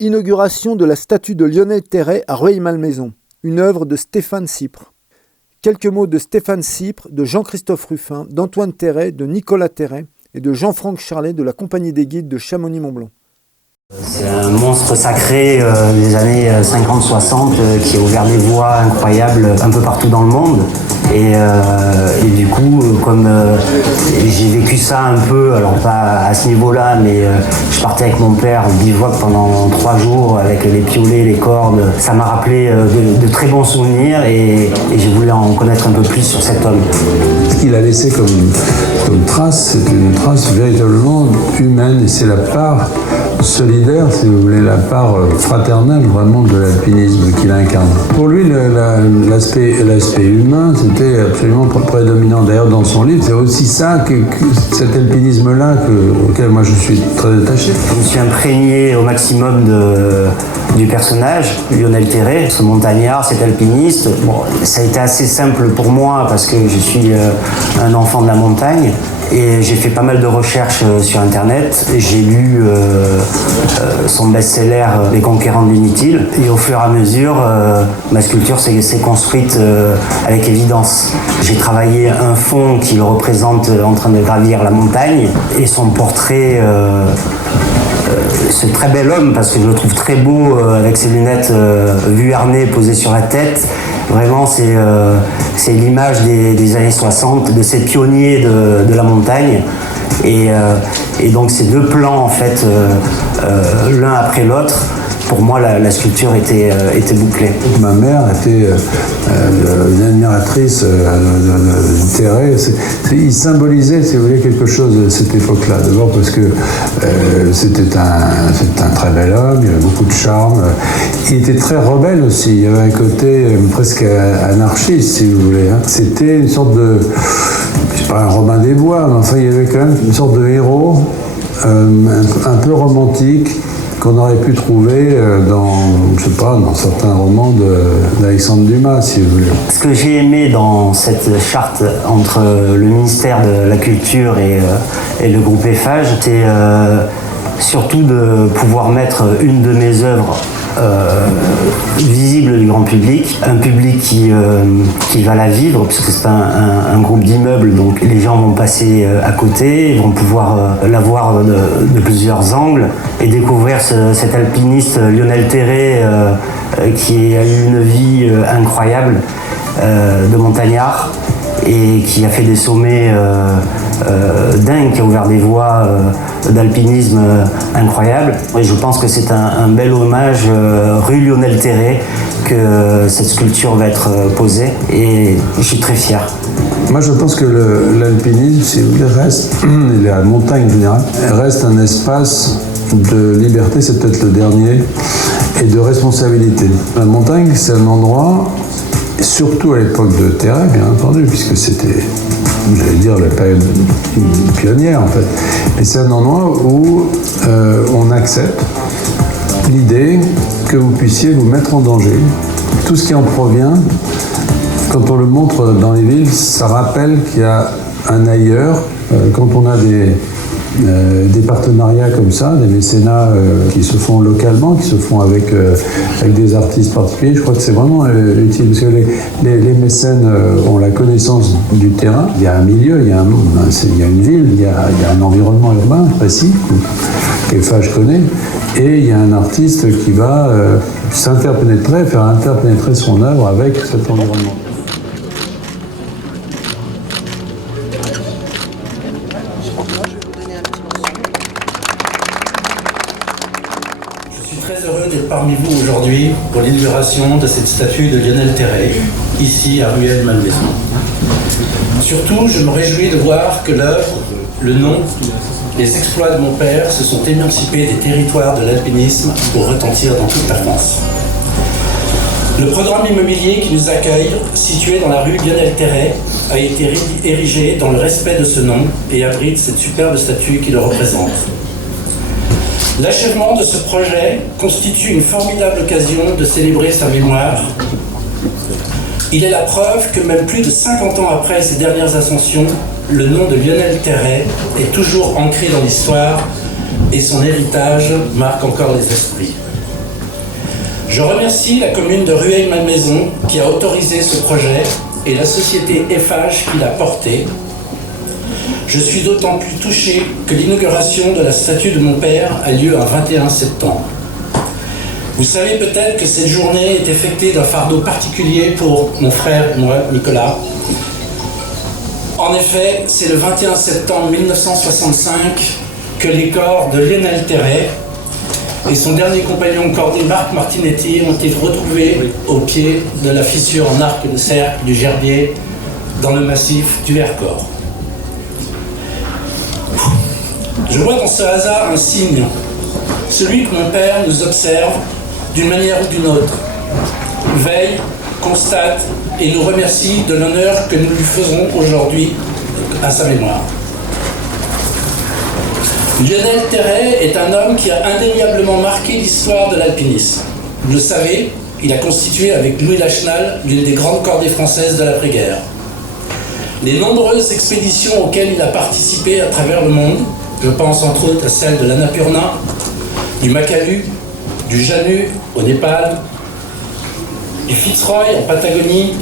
Inauguration de la statue de Lionel Terray à Rueil-Malmaison, une œuvre de Stéphane Cypre. Quelques mots de Stéphane Cypre, de Jean-Christophe Ruffin, d'Antoine Terray, de Nicolas Terray et de Jean-Franck Charlet de la Compagnie des Guides de Chamonix-Mont-Blanc. C'est un monstre sacré des années 50-60 qui a ouvert des voies incroyables un peu partout dans le monde. Et du coup, comme j'ai vécu ça un peu, alors pas à ce niveau-là, mais je partais avec mon père en bivouac pendant 3 jours avec les piolets, les cordes. Ça m'a rappelé de très bons souvenirs et j'ai voulu en connaître un peu plus sur cet homme. Ce qu'il a laissé comme trace, c'est une trace véritablement humaine et c'est la part solidaire, si vous voulez, la part fraternelle vraiment de l'alpinisme qu'il incarne. Pour lui, l'aspect humain, c'était absolument prédominant. D'ailleurs, dans son livre, c'est aussi ça, cet alpinisme-là auquel moi je suis très attaché. Je me suis imprégné au maximum du personnage, Lionel Terray, ce montagnard, cet alpiniste. Bon, ça a été assez simple pour moi parce que je suis un enfant de la montagne. Et j'ai fait pas mal de recherches sur internet. J'ai lu son best-seller Les Conquérants de l'inutile. Et au fur et à mesure, ma sculpture s'est construite avec évidence. J'ai travaillé un fond qui le représente en train de gravir la montagne. Et son portrait, ce très bel homme, parce que je le trouve très beau avec ses lunettes vues-harnées posées sur la tête. Vraiment, c'est l'image des années 60, de ces pionniers de la montagne. Et donc ces deux plans, en fait, l'un après l'autre, pour moi, la sculpture était bouclée. Ma mère était une admiratrice de Terray. Il symbolisait, si vous voulez, quelque chose de cette époque-là. D'abord parce que c'était un très bel homme, il avait beaucoup de charme. Il était très rebelle aussi. Il y avait un côté presque anarchiste, si vous voulez. C'était une sorte de... C'est pas un Robin des Bois, mais enfin, il y avait quand même une sorte de héros un peu romantique, qu'on aurait pu trouver dans certains romans d'Alexandre Dumas, si vous voulez. Ce que j'ai aimé dans cette charte entre le ministère de la Culture et le groupe Eiffage, c'est surtout de pouvoir mettre une de mes œuvres visible du grand public, un public qui va la vivre, puisque c'est un groupe d'immeubles, donc les gens vont passer à côté, ils vont pouvoir la voir de plusieurs angles et découvrir cet alpiniste Lionel Terray qui a eu une vie incroyable de montagnard et qui a fait des sommets dingues, qui a ouvert des voies d'alpinisme incroyables. Et je pense que c'est un bel hommage rue Lionel Terray que cette sculpture va être posée et je suis très fier. Moi, je pense que l'alpinisme, si vous voulez, reste, et la montagne en général, reste un espace de liberté, c'est peut-être le dernier, et de responsabilité. La montagne, c'est un endroit, surtout à l'époque de Terray, bien entendu, puisque c'était, j'allais dire, la période pionnière, en fait. Mais c'est un endroit où on accepte l'idée que vous puissiez vous mettre en danger. Tout ce qui en provient, quand on le montre dans les villes, ça rappelle qu'il y a un ailleurs. Quand on a des partenariats comme ça, des mécénats qui se font localement, qui se font avec des artistes particuliers, je crois que c'est vraiment utile. Parce que les mécènes ont la connaissance du terrain. Il y a un milieu, il y a une ville, il y a un environnement urbain précis qu'Eiffage connaît. Et il y a un artiste qui va faire interpénétrer son œuvre avec cet environnement. Je suis très heureux d'être parmi vous aujourd'hui pour l'inauguration de cette statue de Lionel Terray, ici à Rueil-Malmaison. Surtout, je me réjouis de voir que l'œuvre, le nom, les exploits de mon père se sont émancipés des territoires de l'alpinisme pour retentir dans toute la France. Le programme immobilier qui nous accueille, situé dans la rue Lionel Terray, a été érigé dans le respect de ce nom et abrite cette superbe statue qui le représente. L'achèvement de ce projet constitue une formidable occasion de célébrer sa mémoire. Il est la preuve que même plus de 50 ans après ses dernières ascensions, le nom de Lionel Terray est toujours ancré dans l'histoire et son héritage marque encore les esprits. Je remercie la commune de Rueil-Malmaison qui a autorisé ce projet et la société Eiffage qui l'a porté. Je suis d'autant plus touché que l'inauguration de la statue de mon père a lieu un 21 septembre. Vous savez peut-être que cette journée est effectuée d'un fardeau particulier pour mon frère et moi, Nicolas. En effet, c'est le 21 septembre 1965 que les corps de Lionel Terray et son dernier compagnon cordé Marc Martinetti ont été retrouvés au pied de la fissure en arc de cercle du Gerbier dans le massif du Vercors. Je vois dans ce hasard un signe, celui que mon père nous observe d'une manière ou d'une autre, veille, constate et nous remercie de l'honneur que nous lui faisons aujourd'hui à sa mémoire. Lionel Terray est un homme qui a indéniablement marqué l'histoire de l'alpinisme. Vous le savez, il a constitué avec Louis Lachenal l'une des grandes cordées françaises de l'après-guerre. Les nombreuses expéditions auxquelles il a participé à travers le monde, je pense entre autres à celle de l'Annapurna, du Makalu, du Janu au Népal, du Fitzroy en Patagonie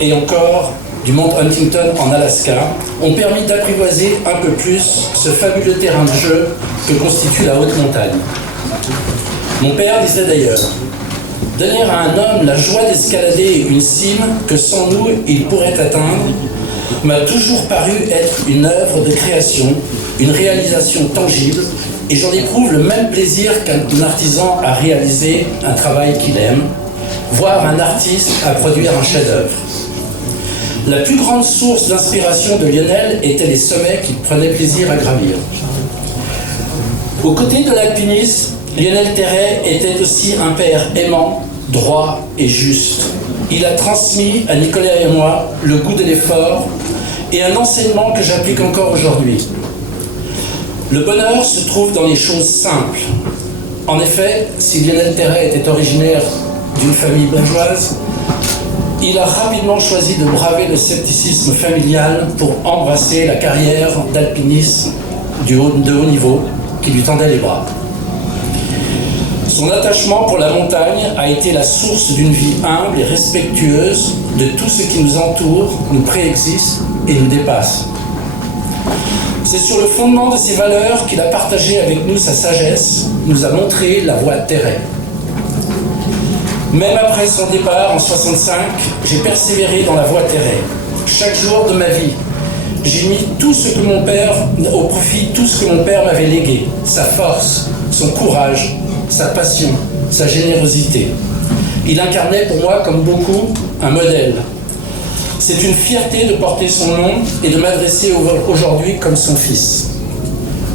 et encore du Mont Huntington en Alaska, ont permis d'apprivoiser un peu plus ce fabuleux terrain de jeu que constitue la haute montagne. Mon père disait d'ailleurs « Donner à un homme la joie d'escalader une cime que sans nous il pourrait atteindre m'a toujours paru être une œuvre de création, une réalisation tangible, et j'en éprouve le même plaisir qu'un artisan à réaliser un travail qu'il aime, voire un artiste à produire un chef-d'œuvre. La plus grande source d'inspiration de Lionel étaient les sommets qu'il prenait plaisir à gravir. Aux côtés de l'alpinisme, Lionel Terray était aussi un père aimant, droit et juste. Il a transmis à Nicolas et moi le goût de l'effort et un enseignement que j'applique encore aujourd'hui. Le bonheur se trouve dans les choses simples. En effet, si Lionel Terray était originaire d'une famille bourgeoise, il a rapidement choisi de braver le scepticisme familial pour embrasser la carrière d'alpinisme de haut niveau qui lui tendait les bras. Son attachement pour la montagne a été la source d'une vie humble et respectueuse de tout ce qui nous entoure, nous préexiste et nous dépasse. C'est sur le fondement de ces valeurs qu'il a partagé avec nous sa sagesse, nous a montré la voie de Terray. Même après son départ en 65, j'ai persévéré dans la voie Terray. Chaque jour de ma vie, j'ai mis tout ce que mon père, au profit tout ce que mon père m'avait légué, sa force, son courage, sa passion, sa générosité. Il incarnait pour moi, comme beaucoup, un modèle. C'est une fierté de porter son nom et de m'adresser aujourd'hui comme son fils.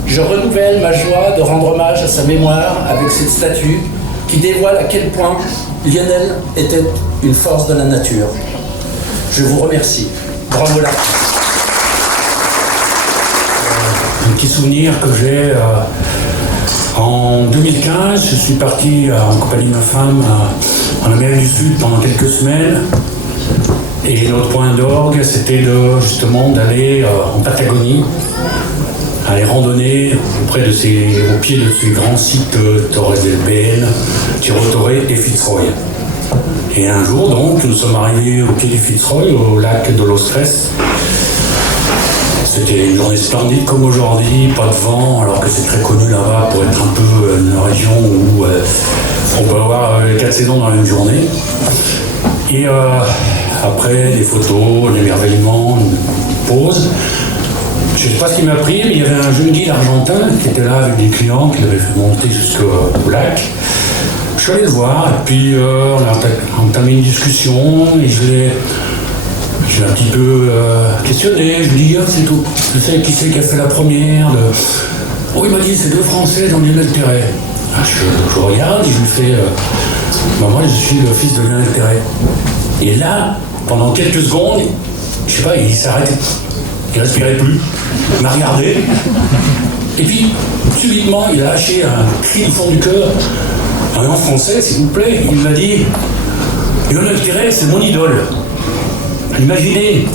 Je renouvelle ma joie de rendre hommage à sa mémoire avec cette statue qui dévoile à quel point Lionel était une force de la nature. Je vous remercie. Grand mot là. Un petit souvenir que j'ai en 2015, je suis parti en compagnie de ma femme en Amérique du Sud pendant quelques semaines. Et notre point d'orgue, c'était justement d'aller en Patagonie, aller randonner au pied de ces grands sites Torres del Paine, Cerro Torre et Fitzroy. Et un jour, donc, nous sommes arrivés au pied du Fitzroy, au lac de Los Tres. C'était une journée splendide comme aujourd'hui, pas de vent, alors que c'est très connu là-bas pour être un peu une région où on peut avoir 4 saisons dans la même journée. Et après, des photos, l'émerveillement, une pause. Je ne sais pas ce qui m'a pris, mais il y avait un jeune guide argentin qui était là avec des clients qui l'avaient fait monter jusqu'au lac. Je suis allé le voir, et puis on a entamé une discussion, et je l'ai un petit peu questionné. Je lui ai dit, c'est tout. Je sais qui c'est qui a fait la première. Oh, il m'a dit, c'est 2 Français dans Lionel Terray. Ah, je regarde et je lui fais, moi je suis le fils de Lionel Terray. Et là, pendant quelques secondes, je sais pas, il s'arrête. Il respirait plus, il m'a regardé, et puis subitement il a lâché un cri du fond du cœur, en français s'il vous plaît, il m'a dit « Lionel Terray, c'est mon idole ». Imaginez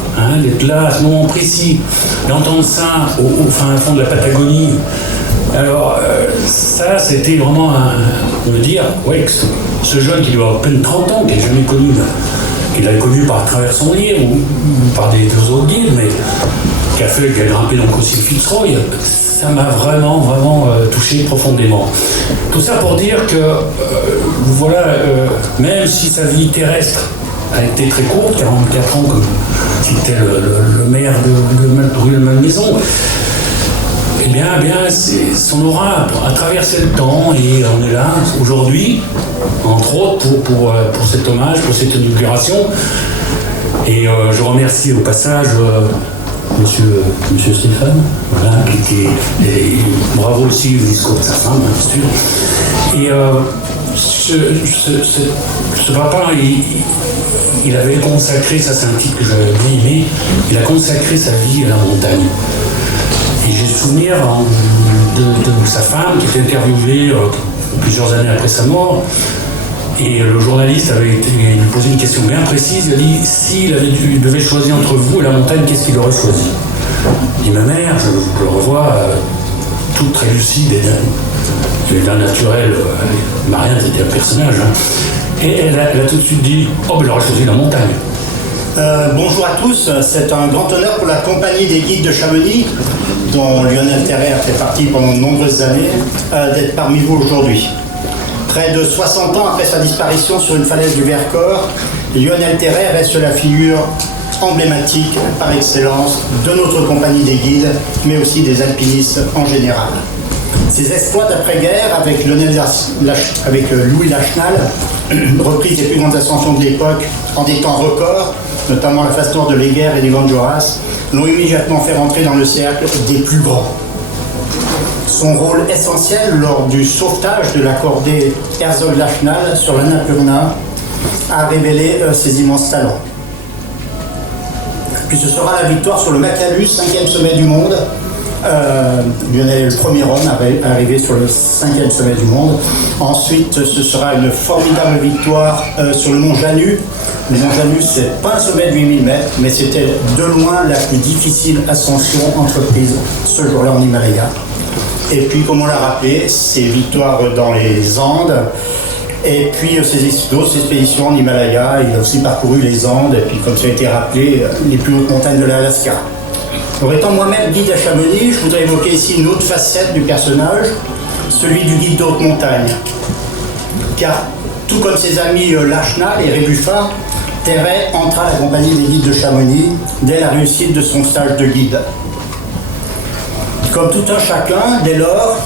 d'être là à ce moment précis, d'entendre ça au fin fond de la Patagonie, Alors, ça, c'était vraiment me dire, ouais, que ce jeune qui doit avoir à peine 30 ans, qui n'a jamais connu, qu'il a connu par travers son livre ou par des autres livres, mais qui a grimpé donc aussi le Fitzroy, ça m'a vraiment touché profondément. Tout ça pour dire que, voilà, même si sa vie terrestre a été très courte, 44 ans, comme c'était le maire de Rueil-Malmaison, eh bien, c'est son aura a traversé le temps et on est là aujourd'hui, entre autres, pour cet hommage, pour cette inauguration. Et je remercie au passage Monsieur Stéphane, voilà, qui était bravo aussi le discours de sa femme, bien sûr. Et ce papa, il avait consacré, ça c'est un titre que j'avais bien aimé, il a consacré sa vie à la montagne. Et j'ai le souvenir de sa femme qui était interviewée plusieurs années après sa mort. Et le journaliste lui posé une question bien précise. Il a dit, s'il devait choisir entre vous et la montagne, qu'est-ce qu'il aurait choisi? Il dit, ma mère, je le revois, toute très lucide et d'un naturel. Marianne, c'était un personnage. Hein. Et elle a tout de suite dit, oh, ben, elle aurait choisi la montagne. Bonjour à tous, c'est un grand honneur pour la compagnie des guides de Chamonix, dont Lionel Terray a fait partie pendant de nombreuses années, d'être parmi vous aujourd'hui. Près de 60 ans après sa disparition sur une falaise du Vercors, Lionel Terray reste la figure emblématique par excellence de notre compagnie des guides, mais aussi des alpinistes en général. Ses exploits d'après-guerre avec Louis Lachenal, reprise des plus grandes ascensions de l'époque en des temps records, notamment la phase nord de l'Eguerre et des Grandes Jorasses, l'ont immédiatement fait rentrer dans le cercle des plus grands. Son rôle essentiel lors du sauvetage de la cordée Herzog-Lachenal sur l'Annapurna a révélé ses immenses talents. Puis ce sera la victoire sur le Macalus, 5e sommet du monde. Lionel est le premier homme à arriver sur le 5e sommet du monde. Ensuite, ce sera une formidable victoire sur le mont Janus. Le mont Janus, c'est pas un sommet de 8000 mètres, mais c'était de loin la plus difficile ascension entreprise ce jour-là en Himalaya. Et puis, comme on l'a rappelé, ses victoires dans les Andes, et puis ses expéditions en Himalaya. Il a aussi parcouru les Andes, et puis, comme ça a été rappelé, les plus hautes montagnes de l'Alaska. Alors, étant moi-même guide à Chamonix, je voudrais évoquer ici une autre facette du personnage, celui du guide de haute montagne. Car, tout comme ses amis Lachenal et Rébuffat, Terray entra à la compagnie des guides de Chamonix dès la réussite de son stage de guide. Comme tout un chacun, dès lors,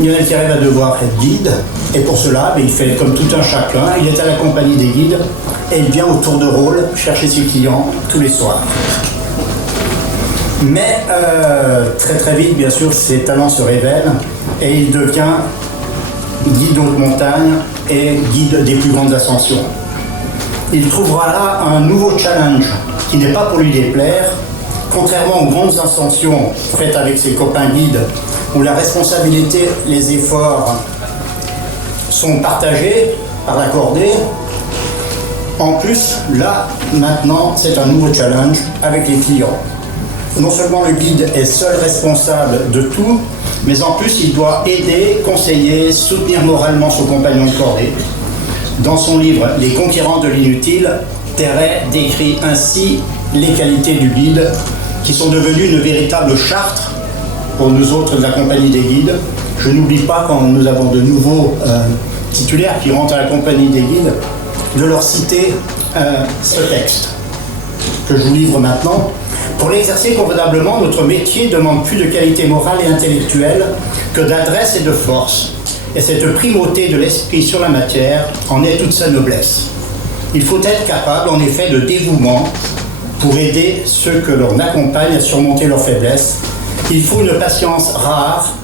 Lionel Terray va devoir être guide, et pour cela, il fait comme tout un chacun, il est à la compagnie des guides, et il vient au tour de rôle chercher ses clients tous les soirs. Mais très vite, bien sûr, ses talents se révèlent, et il devient guide de haute montagne et guide des plus grandes ascensions. Il trouvera là un nouveau challenge qui n'est pas pour lui déplaire. Contrairement aux grandes ascensions faites avec ses copains guides, où la responsabilité, les efforts sont partagés par la cordée, en plus, là, maintenant, c'est un nouveau challenge avec les clients. Non seulement le guide est seul responsable de tout, mais en plus, il doit aider, conseiller, soutenir moralement son compagnon de cordée. Dans son livre « Les conquérants de l'inutile », Terray décrit ainsi les qualités du guide, qui sont devenues une véritable charte pour nous autres de la compagnie des guides. Je n'oublie pas, quand nous avons de nouveaux titulaires qui rentrent à la compagnie des guides, de leur citer ce texte que je vous livre maintenant. Pour l'exercer convenablement, notre métier demande plus de qualité morale et intellectuelle que d'adresse et de force. Et cette primauté de l'esprit sur la matière en est toute sa noblesse. Il faut être capable, en effet, de dévouement pour aider ceux que l'on accompagne à surmonter leurs faiblesses. Il faut une patience rare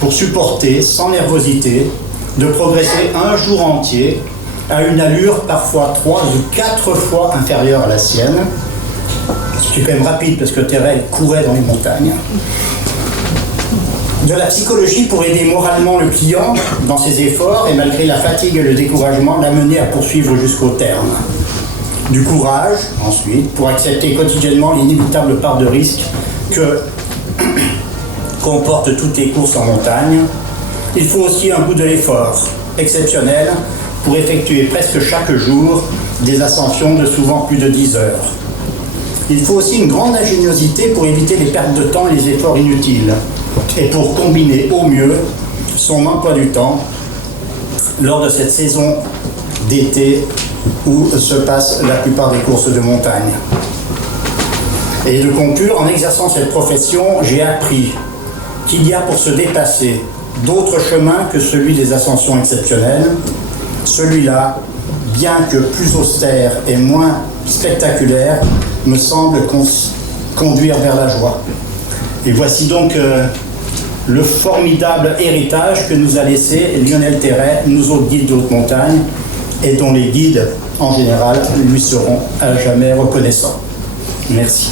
pour supporter, sans nervosité, de progresser un jour entier à une allure parfois 3 ou 4 fois inférieure à la sienne, ce qui est quand même rapide parce que Terray courait dans les montagnes. De la psychologie pour aider moralement le client dans ses efforts et malgré la fatigue et le découragement, l'amener à poursuivre jusqu'au terme. Du courage, ensuite, pour accepter quotidiennement l'inévitable part de risque que comporte toutes les courses en montagne. Il faut aussi un goût de l'effort exceptionnel pour effectuer presque chaque jour des ascensions de souvent plus de 10 heures. Il faut aussi une grande ingéniosité pour éviter les pertes de temps et les efforts inutiles, et pour combiner au mieux son emploi du temps lors de cette saison d'été où se passent la plupart des courses de montagne. Et de conclure, en exerçant cette profession, j'ai appris qu'il y a pour se dépasser d'autres chemins que celui des ascensions exceptionnelles. Celui-là, bien que plus austère et moins spectaculaire, me semble conduire vers la joie. Et voici donc le formidable héritage que nous a laissé Lionel Terray, nous autres guides de haute montagne, et dont les guides, en général, lui seront à jamais reconnaissants. Merci.